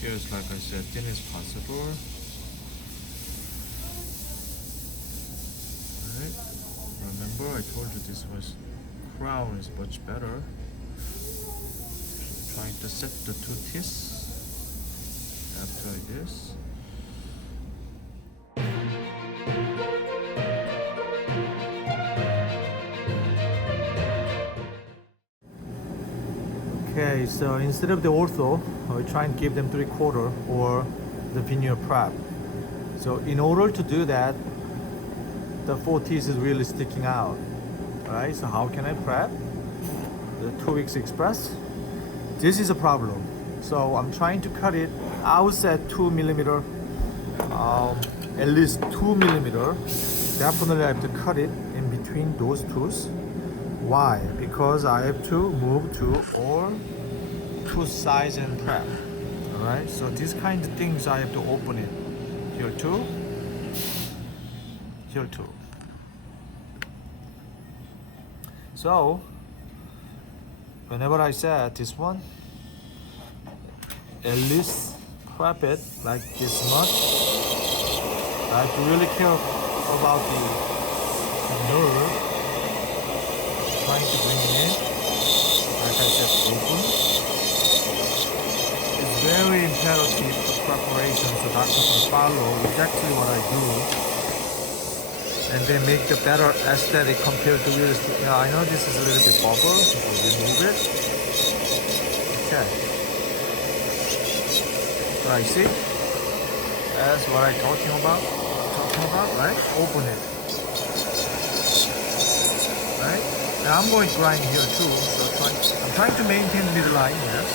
Here's, like I said, thin as possible. Alright. Remember, I told you this was crown is much better. Trying to set the two teeth after this. Okay, so instead of the ortho, we try and give them 3/4 or the veneer prep. So in order to do that, the 4 teeth is really sticking out. Alright, so how can I prep? The 2 weeks express. This is a problem. So I'm trying to cut it. I would say 2 millimeter, at least 2 millimeter. Definitely I have to cut it in between those tooths. Why? Because I have to move to all tooth size and prep. Alright, so these kind of things I have to open it. Here too, here too. So whenever I set this one, at least prep it like this much. I have to really care about the nerve. Trying to bring it in, like I said, open. It's very imperative for preparation so doctor can follow exactly what I do. And they make the better aesthetic compared to realistic. Yeah, I know this is a little bit bubble, so remove it. Okay. Right, see? That's what I'm talking about, right? Open it. Right? Now I'm going to grind here too, so I'm trying to maintain the midline, yes.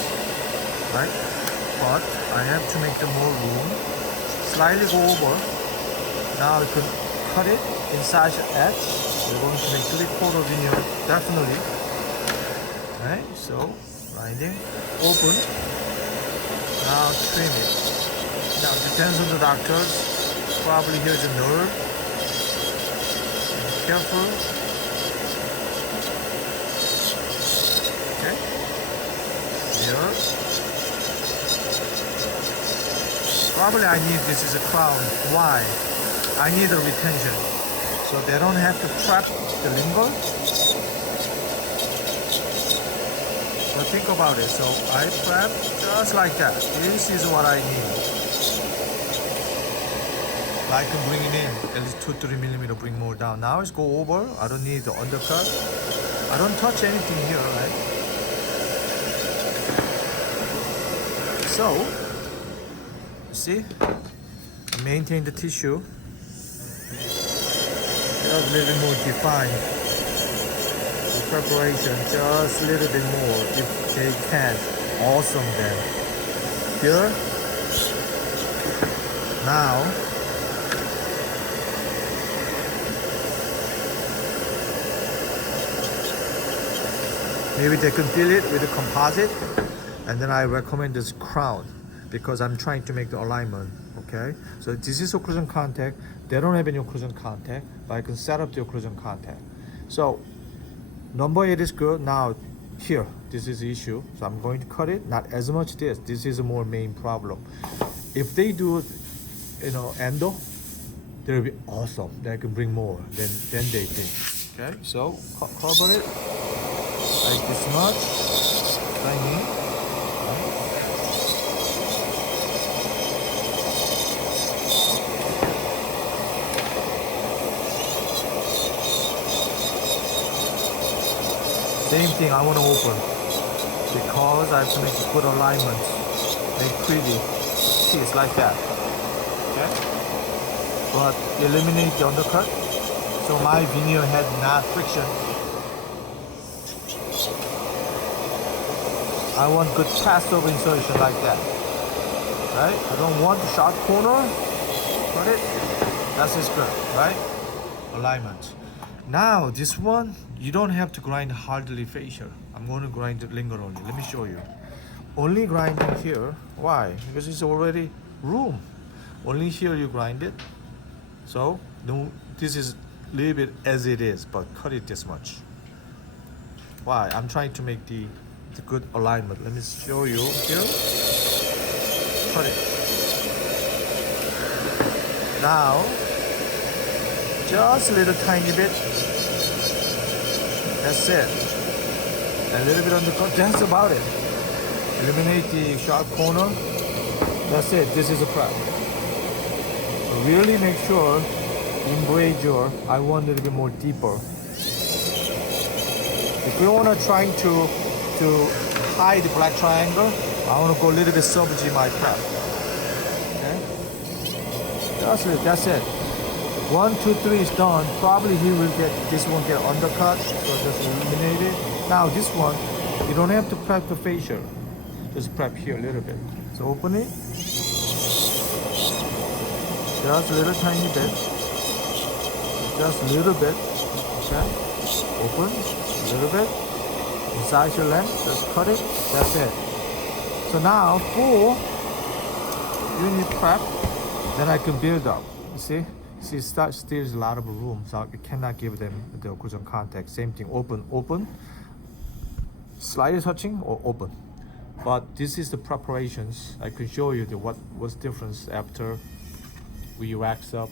Right? But I have to make the more room. Slightly go over. Now I can cut it inside the edge. We're going to make 3/4 veneer, definitely. Right? So, grinding, open. Now trim it. Now depends on the doctors. Probably here's a nerve. Be careful. Okay. Here. Probably I need this is a crown. Why? I need a retention. So they don't have to trap the lingual. But think about it. So I prep just like that. This is what I need. I can bring it in at least 2-3 millimeter, bring more down. Now it's go over. I don't need the undercut. I don't touch anything here, right? So, see, maintain the tissue. Just a little bit more defined. The preparation, just a little bit more if they can. Awesome then. Here. Now. Maybe they can fill it with a composite, and then I recommend this crown because I'm trying to make the alignment. Okay, so this is occlusion contact. They don't have any occlusion contact, but I can set up the occlusion contact. So number 8 is good. Now here, this is the issue. So I'm going to cut it. Not as much this. This is a more main problem. If they do, endo, they'll be awesome. They can bring more than they think. Okay, so cover it. Like this much, tiny, right? Same thing, I want to open because I have to make good alignment, make pretty teeth like that. Okay, but eliminate the undercut, so my veneer had not friction. I want good pass-over insertion like that, right? I don't want the sharp corner. Got it? That's just good, right? Alignment. Now this one, you don't have to grind hardly facial. I'm going to grind it lingual only. Let me show you. Only grinding here. Why? Because it's already room. Only here you grind it. So no, this is leave it as it is, but cut it this much. Why? I'm trying to make the good alignment. Let me show you here. cut it. Now, just a little tiny bit. That's it. A little bit on the cut. That's about it. Eliminate the sharp corner. That's it. This is a prep. Really make sure embrasure, I want a little bit more deeper. If we want to try to hide the black triangle, I want to go a little bit submerge my prep. Okay? That's it. 1, 2, 3 is done. Probably this won't get undercut, so just eliminate it. Now this one, you don't have to prep the facial. Just prep here a little bit. So open it. Just a little tiny bit. Just a little bit. Okay. Open. A little bit. Inside your length. Just cut it. That's it. So now for unit prep, then I can build up. You see? See, still is a lot of room, so you cannot give them the occlusion contact. Same thing. Open. Slightly touching or open. But this is the preparations. I can show you what's difference after we wax up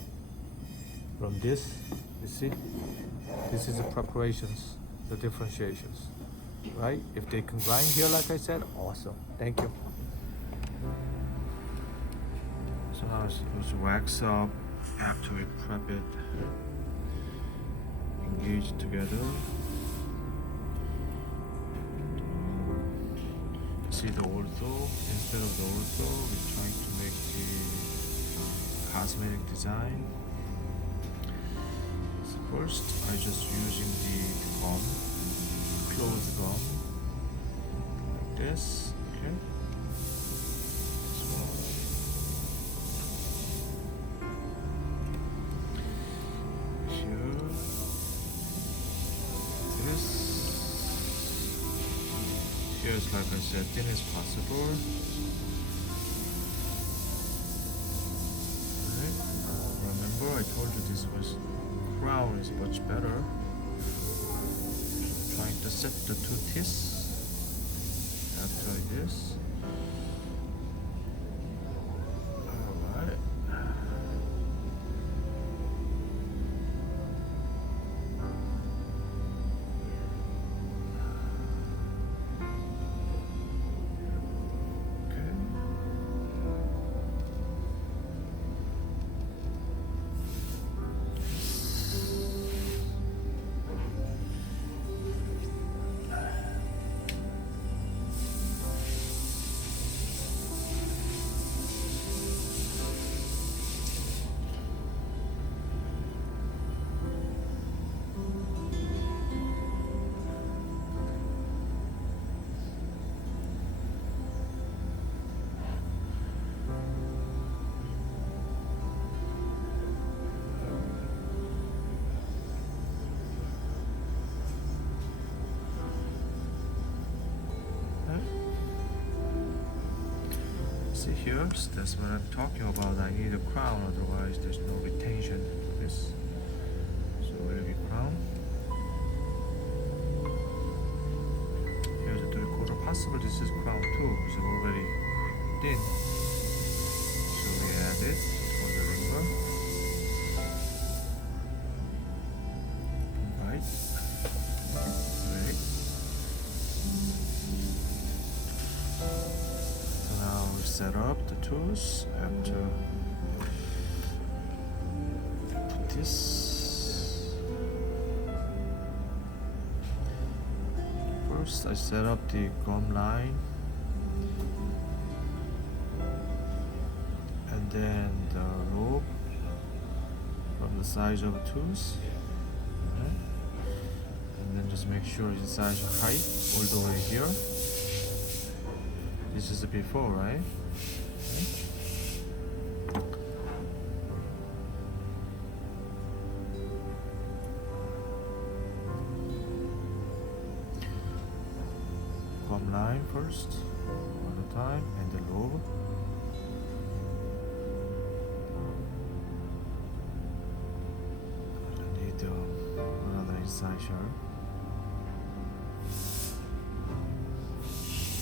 from this. You see, this is the preparations, the differentiations, right? If they can grind here, like I said, awesome. Thank you. So now let's wax up after we prep it, engage together. See the ortho, instead of the ortho, we're trying to make the cosmetic design. So first, I just using the gum, closed gum, like this, okay? So, here, this. Here's, like I said, thin as possible. Alright. Remember, I told you this was crown is much better. Trying to set the two teeth after this. Alright. See here, that's what I'm talking about. I need a crown, otherwise there's no retention for this. So where will be crown? Here's a 3/4. Possible this is crown too, it's already thin. So we add it for the lingual. Right. Great. Set up the tools. I have to put this. First, I set up the gum line, and then the rope from the size of the tools, and then just make sure it's the size of height all the way here. This is the before, right? Gum line first, one at a time, and the lobe. I need another incisor.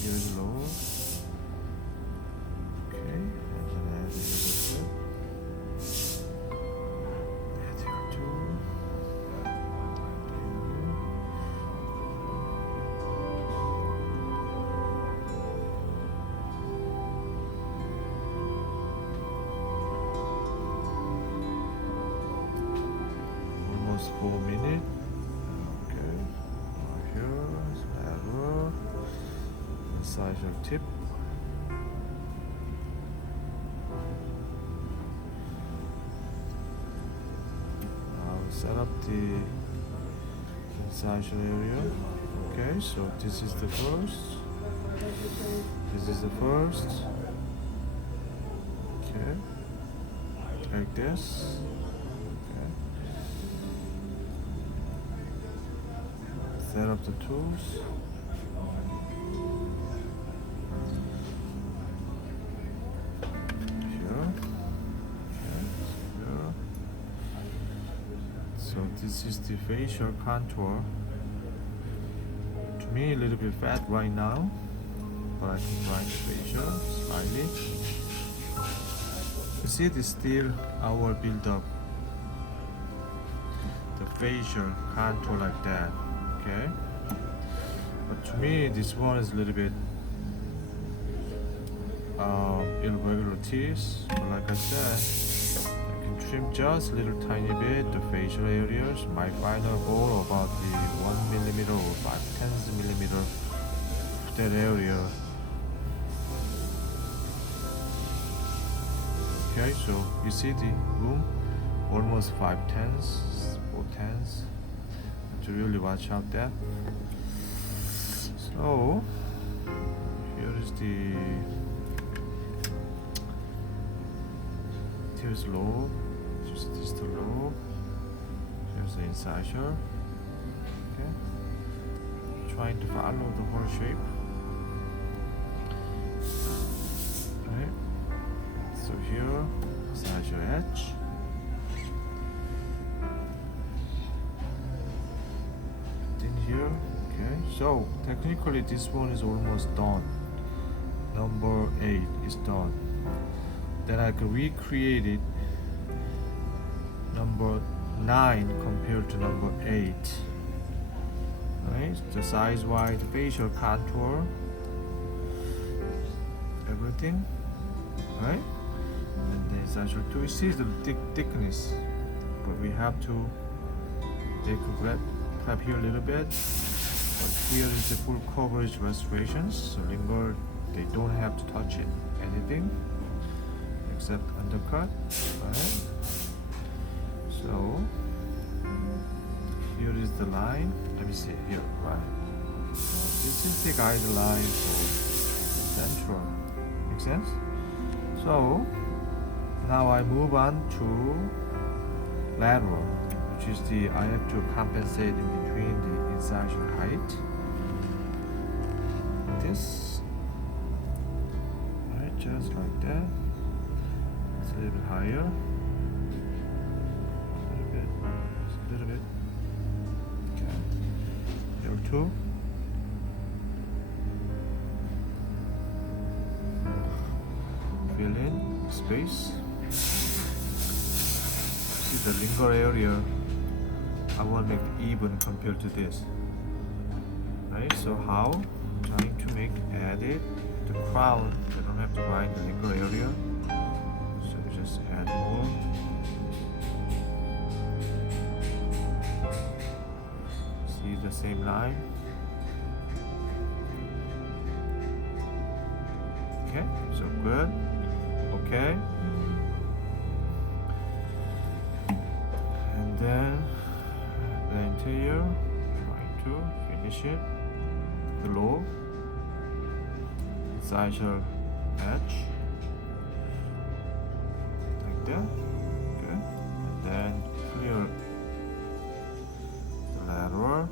Here's the lobe. Okay. incisor tip. Now set up the incisor area. Okay, so this is the first. This is the first. Okay, like this. Okay. Set up the tools. Here. Okay. Here. So this is the facial contour. To me, a little bit fat right now, but I can grind the facial slightly. You see, it is still our build up the facial contour like that. Okay, but to me, this one is a little bit irregular teeth. But like I said, I can trim just a little tiny bit the facial areas. My final goal about the 1 millimeter or 5/10 millimeter of that area. Okay, so you see the room almost 5/10, 4/10. To really watch out there. So here is the here's lobe, here's the distal lobe, here's the incisor. Okay, trying to follow the whole shape. Right. So here, incisor edge. Here. Okay, so technically this one is almost done. Number 8 is done. Then I can recreate it. Number 9 compared to number 8. Right, the size wide facial contour, everything. Right, and then it's actually to see the thickness, but we have to take a grab. Tap here a little bit, but here is the full coverage restorations, so lingual, they don't have to touch it anything except undercut. Right, so here is the line. Let me see here. Right, this is the guideline for central. Make sense? So now I move on to lateral, which is the I have to compensate in between the incisor height. This, right, just like that. It's a little bit higher. A little bit. Okay. Here too. Fill in space. See the lingual area. I want to make even compared to this. Right, so how? Trying to make added the crown. I don't have to grind the lingual area. So we just add more. See the same line. Okay, so good. Okay. And then the interior, trying to finish it. The lobe, incisor edge, like that. Okay. And then clear the lateral.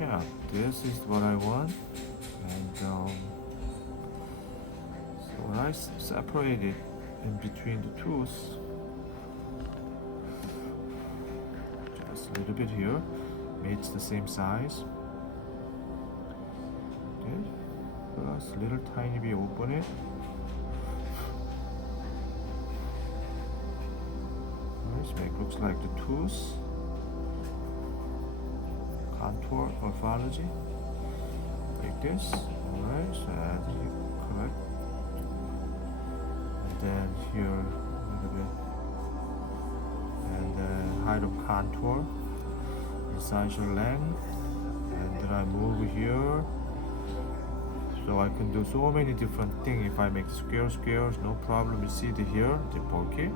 Yeah, this is what I want, and so when I separate it in between the tooth, just a little bit here, it's the same size. Okay, plus a little tiny bit open it. Let's make looks like the tooth. Contour morphology like this. Alright, so as you correct here a little bit, and then height of contour, incisor length, and then I move here. So I can do so many different things. If I make squares, no problem. You see here, the bulky.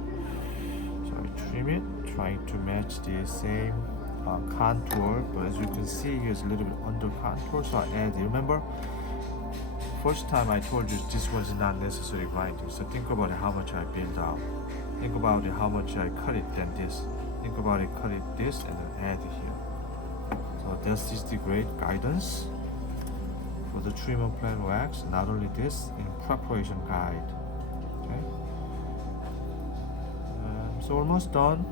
So I trim it, trying to match the same contour, but as you can see, here's a little bit under contour, so I add. Remember, first time I told you this was not necessary grinding. So think about it, how much I build out. Think about it, how much I cut it, then this. Think about it, cut it this, and then add it here. So this is the great guidance for the treatment plan wax. Not only this, in preparation guide. Okay. So almost done.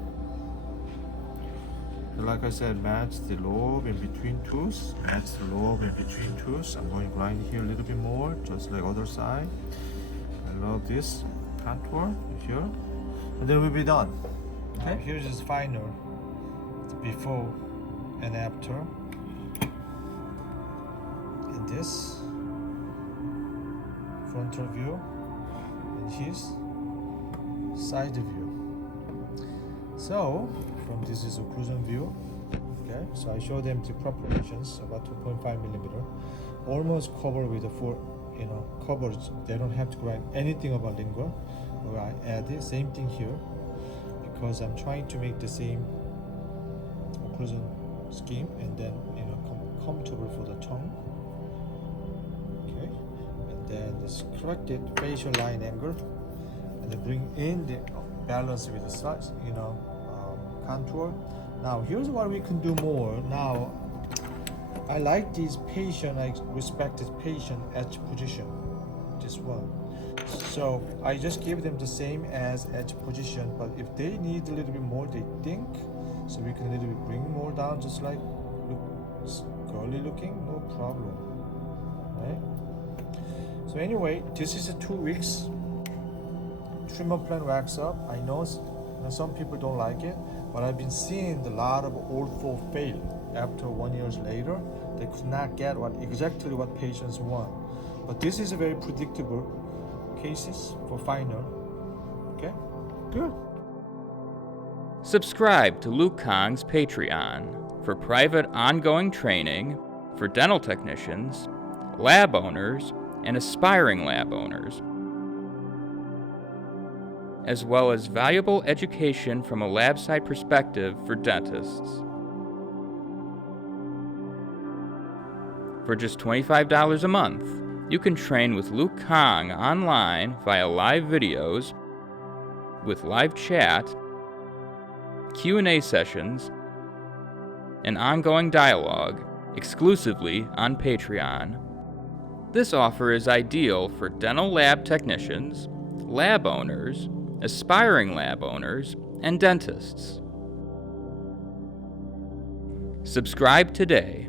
Like I said, match the lobe in between tooths. Match the lobe in between tooths. I'm going to grind here a little bit more, just like other side. I love this contour here, and then we'll be done. Okay. Here's this finer before and after. And this frontal view, and his side view. So from this is occlusion view. Okay, so I show them the preparations about 2.5 millimeter, almost covered with the coverage. They don't have to grind anything about lingual. I add the same thing here because I'm trying to make the same occlusion scheme, and then comfortable for the tongue. Okay, and then this corrected facial line angle, and then bring in the balance with the size, contour. Now here's what we can do more. Now I like this patient, I respect this patient edge position, this one. So I just give them the same as edge position, but if they need a little bit more, they think, so we can a little bit bring more down, just like look girly looking, no problem, right? So anyway, this is a 2 weeks treatment plan wax up. I know some people don't like it, but I've been seeing a lot of ortho fail after 1 year later. They could not get exactly what patients want. But this is a very predictable cases for finer. Okay, good. Subscribe to Luke Kahn's Patreon for private ongoing training for dental technicians, lab owners, and aspiring lab owners, as well as valuable education from a lab side perspective for dentists. For just $25 a month, you can train with Luke Kahng online via live videos, with live chat, Q&A sessions, and ongoing dialogue exclusively on Patreon. This offer is ideal for dental lab technicians, lab owners, aspiring lab owners, and dentists. Subscribe today